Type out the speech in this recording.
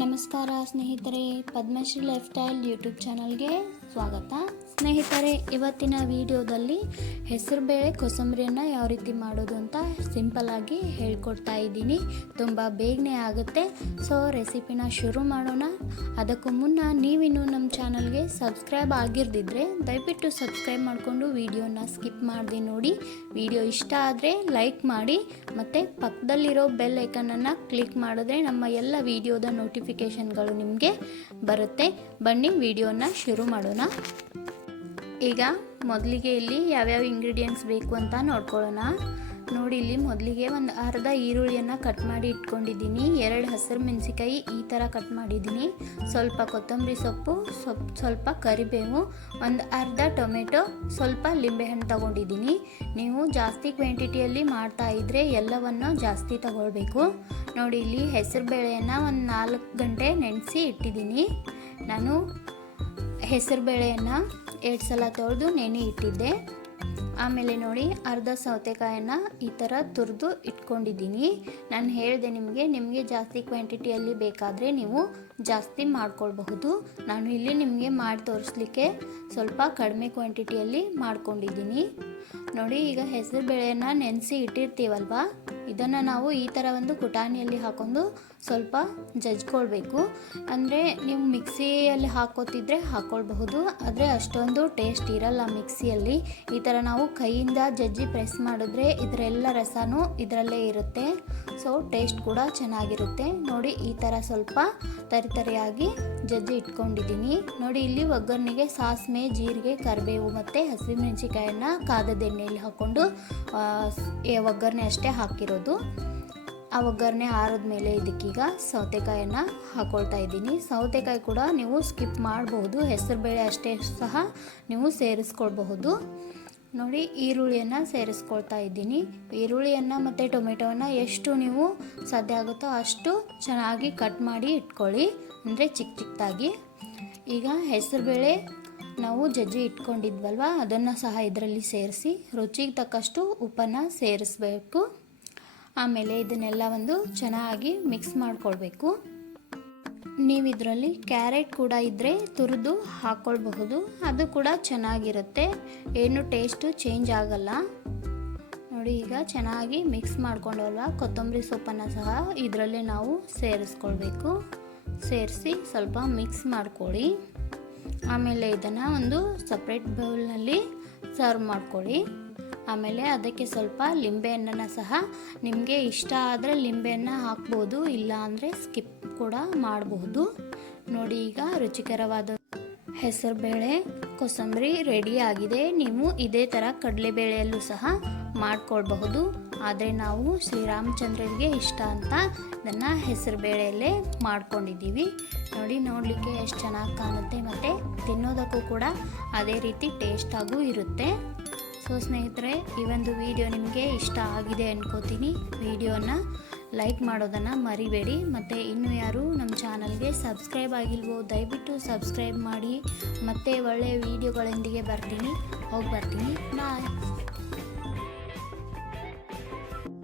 ನಮಸ್ಕಾರ ಸ್ನೇಹಿತರೆ Padmashri life style YouTube ಚಾನಲ್ಗೆ ಸ್ವಾಗತ. ಸ್ನೇಹಿತರೆ, ಇವತ್ತಿನ ವಿಡಿಯೋದಲ್ಲಿ ಹೆಸರುಬೇಳೆ ಕೊಸಂಬರಿಯನ್ನು ಯಾವ ರೀತಿ ಮಾಡೋದು ಅಂತ ಸಿಂಪಲ್ಲಾಗಿ ಹೇಳ್ಕೊಡ್ತಾ ಇದ್ದೀನಿ. ತುಂಬ ಬೇಗನೆ ಆಗುತ್ತೆ. ಸೊ ರೆಸಿಪಿನ ಶುರು ಮಾಡೋಣ. ಅದಕ್ಕೂ ಮುನ್ನ ನೀವಿನ್ನೂ ನಮ್ಮ ಚಾನಲ್ಗೆ ಸಬ್ಸ್ಕ್ರೈಬ್ ಆಗಿರ್ದಿದ್ರೆ ದಯವಿಟ್ಟು ಸಬ್ಸ್ಕ್ರೈಬ್ ಮಾಡಿಕೊಂಡು ವಿಡಿಯೋನ ಸ್ಕಿಪ್ ಮಾಡಿದೆ ನೋಡಿ. ವಿಡಿಯೋ ಇಷ್ಟ ಆದರೆ ಲೈಕ್ ಮಾಡಿ, ಮತ್ತು ಪಕ್ಕದಲ್ಲಿರೋ ಬೆಲ್ ಐಕನನ್ನು ಕ್ಲಿಕ್ ಮಾಡಿದ್ರೆ ನಮ್ಮ ಎಲ್ಲ ವಿಡಿಯೋದ ನೋಟಿಫಿಕೇಷನ್ಗಳು ನಿಮಗೆ ಬರುತ್ತೆ. ಬನ್ನಿ ವಿಡಿಯೋನ ಶುರು ಮಾಡೋಣ. ಈಗ ಮೊದಲಿಗೆ ಇಲ್ಲಿ ಯಾವ್ಯಾವ ಇಂಗ್ರೀಡಿಯೆಂಟ್ಸ್ ಬೇಕು ಅಂತ ನೋಡ್ಕೊಳ್ಳೋಣ. ನೋಡಿ ಇಲ್ಲಿ ಮೊದಲಿಗೆ ಒಂದು ಅರ್ಧ ಈರುಳ್ಳಿಯನ್ನು ಕಟ್ ಮಾಡಿ ಇಟ್ಕೊಂಡಿದ್ದೀನಿ. ಎರಡು ಹಸಿರು ಮೆಣಸಿಕಾಯಿ ಈ ಥರ ಕಟ್ ಮಾಡಿದ್ದೀನಿ. ಸ್ವಲ್ಪ ಕೊತ್ತಂಬರಿ ಸೊಪ್ಪು ಸೊಪ್ಪು ಸ್ವಲ್ಪ ಕರಿಬೇವು, ಒಂದು ಅರ್ಧ ಟೊಮೆಟೊ, ಸ್ವಲ್ಪ ಲಿಂಬೆಹಣ್ಣು ತಗೊಂಡಿದ್ದೀನಿ. ನೀವು ಜಾಸ್ತಿ ಕ್ವಾಂಟಿಟಿಯಲ್ಲಿ ಮಾಡ್ತಾ ಇದ್ದರೆ ಎಲ್ಲವನ್ನು ಜಾಸ್ತಿ ತಗೊಳ್ಬೇಕು. ನೋಡಿ ಇಲ್ಲಿ ಹೆಸರು ಬೇಳೆಯನ್ನು ಒಂದು ನಾಲ್ಕು ಗಂಟೆ ನೆನೆಸಿ ಇಟ್ಟಿದ್ದೀನಿ. ನಾನು ಹೆಸರು ಬೇಳೆಯನ್ನು ಎರಡು ಸಲ ತೊಳೆದು ನೆನೆ ಇಟ್ಟಿದ್ದೆ. ಆಮೇಲೆ ನೋಡಿ ಅರ್ಧ ಸೌತೆಕಾಯನ್ನು ಈ ಥರ ತುರಿದು ಇಟ್ಕೊಂಡಿದ್ದೀನಿ. ನಾನು ಹೇಳಿದೆ ನಿಮಗೆ ನಿಮಗೆ ಜಾಸ್ತಿ ಕ್ವಾಂಟಿಟಿಯಲ್ಲಿ ಬೇಕಾದರೆ ನೀವು ಜಾಸ್ತಿ ಮಾಡ್ಕೊಳ್ಬಹುದು. ನಾನು ಇಲ್ಲಿ ನಿಮಗೆ ಮಾಡಿ ತೋರಿಸ್ಲಿಕ್ಕೆ ಸ್ವಲ್ಪ ಕಡಿಮೆ ಕ್ವಾಂಟಿಟಿಯಲ್ಲಿ ಮಾಡ್ಕೊಂಡಿದ್ದೀನಿ. ನೋಡಿ, ಈಗ ಹೆಸರು ಬೇಳೆಯನ್ನು ನೆನೆಸಿ ಇಟ್ಟಿರ್ತೀವಲ್ವ? ಇದನ್ನು ನಾವು ಈ ಥರ ಒಂದು ಕುಟಾಣಿಯಲ್ಲಿ ಹಾಕೊಂಡು ಸ್ವಲ್ಪ ಜಜ್ಕೊಳ್ಬೇಕು. ಅಂದರೆ ನೀವು ಮಿಕ್ಸಿಯಲ್ಲಿ ಹಾಕೋತಿದ್ರೆ ಹಾಕ್ಕೊಳ್ಬಹುದು ಆದರೆ ಅಷ್ಟೊಂದು ಟೇಸ್ಟ್ ಇರಲ್ಲ ಮಿಕ್ಸಿಯಲ್ಲಿ. ಈ ಥರ ನಾವು ಕೈಯಿಂದ ಜಜ್ಜಿ ಪ್ರೆಸ್ ಮಾಡಿದ್ರೆ ಇದರೆಲ್ಲ ರಸನೂ ಇದರಲ್ಲೇ ಇರುತ್ತೆ. ಸೊ ಟೇಸ್ಟ್ ಕೂಡ ಚೆನ್ನಾಗಿರುತ್ತೆ. ನೋಡಿ, ಈ ಥರ ಸ್ವಲ್ಪ ತರಿತರಿಯಾಗಿ ಜಜ್ಜಿ ಇಟ್ಕೊಂಡಿದ್ದೀನಿ. ನೋಡಿ, ಇಲ್ಲಿ ಒಗ್ಗರಣೆಗೆ ಸಾಸಿವೆ, ಜೀರಿಗೆ, ಕರಿಬೇವು ಮತ್ತು ಹಸಿಮೆಣಸಿಕಾಯನ್ನು ಕಾದದ ಎಣ್ಣೆಯಲ್ಲಿ ಹಾಕ್ಕೊಂಡು ಒಗ್ಗರಣೆ ಅಷ್ಟೇ ಹಾಕಿರೋದು. ಆ ಒಗ್ಗರಣೆ ಮೇಲೆ ಇದಕ್ಕೀಗ ಸೌತೆಕಾಯನ್ನು ಹಾಕೊಳ್ತಾ ಇದ್ದೀನಿ. ಸೌತೆಕಾಯಿ ಕೂಡ ನೀವು ಸ್ಕಿಪ್ ಮಾಡಬಹುದು ಹೆಸರುಬೇಳೆ ಅಷ್ಟೇ ಸಹ ನೀವು ಸೇರಿಸ್ಕೊಳ್ಬಹುದು. ನೋಡಿ ಈರುಳ್ಳಿಯನ್ನು ಸೇರಿಸ್ಕೊಳ್ತಾ ಇದ್ದೀನಿ. ಈರುಳ್ಳಿಯನ್ನು ಮತ್ತು ಟೊಮೆಟೊವನ್ನು ಎಷ್ಟು ನೀವು ಸಾಧ್ಯ ಆಗುತ್ತೋ ಅಷ್ಟು ಚೆನ್ನಾಗಿ ಕಟ್ ಮಾಡಿ ಇಟ್ಕೊಳ್ಳಿ. ಅಂದರೆ ಚಿಕ್ಕ ಚಿಕ್ಕದಾಗಿ ಈಗ ಹೆಸರುಬೇಳೆ ನಾವು ಜಜ್ಜಿ ಇಟ್ಕೊಂಡಿದ್ವಲ್ವ? ಅದನ್ನು ಸಹ ಇದರಲ್ಲಿ ಸೇರಿಸಿ ರುಚಿಗೆ ತಕ್ಕಷ್ಟು ಉಪ್ಪನ್ನು ಸೇರಿಸ್ಬೇಕು. ಆಮೇಲೆ ಇದನ್ನೆಲ್ಲ ಒಂದು ಚೆನ್ನಾಗಿ ಮಿಕ್ಸ್ ಮಾಡ್ಕೊಳ್ಬೇಕು. ನೀವು ಇದರಲ್ಲಿ ಕ್ಯಾರೆಟ್ ಕೂಡ ಇದ್ದರೆ ತುರಿದು ಹಾಕ್ಕೊಳ್ಬಹುದು ಅದು ಕೂಡ ಚೆನ್ನಾಗಿರುತ್ತೆ. ಏನು ಟೇಸ್ಟು ಚೇಂಜ್ ಆಗಲ್ಲ. ನೋಡಿ, ಈಗ ಚೆನ್ನಾಗಿ ಮಿಕ್ಸ್ ಮಾಡ್ಕೊಂಡಲ್ವ? ಕೊತ್ತಂಬರಿ ಸೊಪ್ಪನ್ನು ಸಹ ಇದರಲ್ಲೇ ನಾವು ಸೇರಿಸ್ಕೊಳ್ಬೇಕು. ಸೇರಿಸಿ ಸ್ವಲ್ಪ ಮಿಕ್ಸ್ ಮಾಡ್ಕೊಳ್ಳಿ ಆಮೇಲೆ ಇದನ್ನು ಒಂದು ಸಪ್ರೇಟ್ ಬೌಲ್ನಲ್ಲಿ ಸರ್ವ್ ಮಾಡ್ಕೊಳ್ಳಿ ಆಮೇಲೆ ಅದಕ್ಕೆ ಸ್ವಲ್ಪ ಲಿಂಬೆಹಣ್ಣನ್ನು ಸಹ ನಿಮಗೆ ಇಷ್ಟ ಆದರೆ ಲಿಂಬೆಯನ್ನು ಹಾಕ್ಬೋದು, ಇಲ್ಲ ಅಂದರೆ ಸ್ಕಿಪ್ ಕೂಡ ಮಾಡಬಹುದು ನೋಡಿ ಈಗ ರುಚಿಕರವಾದ ಹೆಸರುಬೇಳೆ ಕೋಸಂಬರಿ ರೆಡಿ ಆಗಿದೆ. ನೀವು ಇದೇ ಥರ ಕಡಲೆಬೇಳೆಯಲ್ಲೂ ಸಹ ಮಾಡಿಕೊಳ್ಬಹುದು. ಆದರೆ ನಾವು ಶ್ರೀರಾಮಚಂದ್ರರಿಗೆ ಇಷ್ಟ ಅಂತ ಇದನ್ನು ಹೆಸರುಬೇಳೆಯಲ್ಲೇ ಮಾಡ್ಕೊಂಡಿದ್ದೀವಿ. ನೋಡಿ ನೋಡಲಿಕ್ಕೆ ಎಷ್ಟು ಚೆನ್ನಾಗಿ ಕಾಣುತ್ತೆ ಮತ್ತು ತಿನ್ನೋದಕ್ಕೂ ಕೂಡ ಅದೇ ರೀತಿ ಟೇಸ್ಟಾಗೂ ಇರುತ್ತೆ. ಸೊ ಸ್ನೇಹಿತರೆ, ಈ ಒಂದು ವಿಡಿಯೋ ನಿಮಗೆ ಇಷ್ಟ ಆಗಿದೆ ಅನ್ಕೋತೀನಿ. ವಿಡಿಯೋನ ಲೈಕ್ ಮಾಡೋದನ್ನು ಮರಿಬೇಡಿ. ಮತ್ತು ಇನ್ನೂ ಯಾರು ನಮ್ಮ ಚಾನಲ್ಗೆ ಸಬ್ಸ್ಕ್ರೈಬ್ ಆಗಿಲ್ವೋ, ದಯವಿಟ್ಟು ಸಬ್ಸ್ಕ್ರೈಬ್ ಮಾಡಿ. ಮತ್ತೆ ಒಳ್ಳೆಯ ವಿಡಿಯೋಗಳೊಂದಿಗೆ ಬರ್ತೀನಿ. ಹೋಗಿ ಬರ್ತೀನಿ. ಬಾಯ್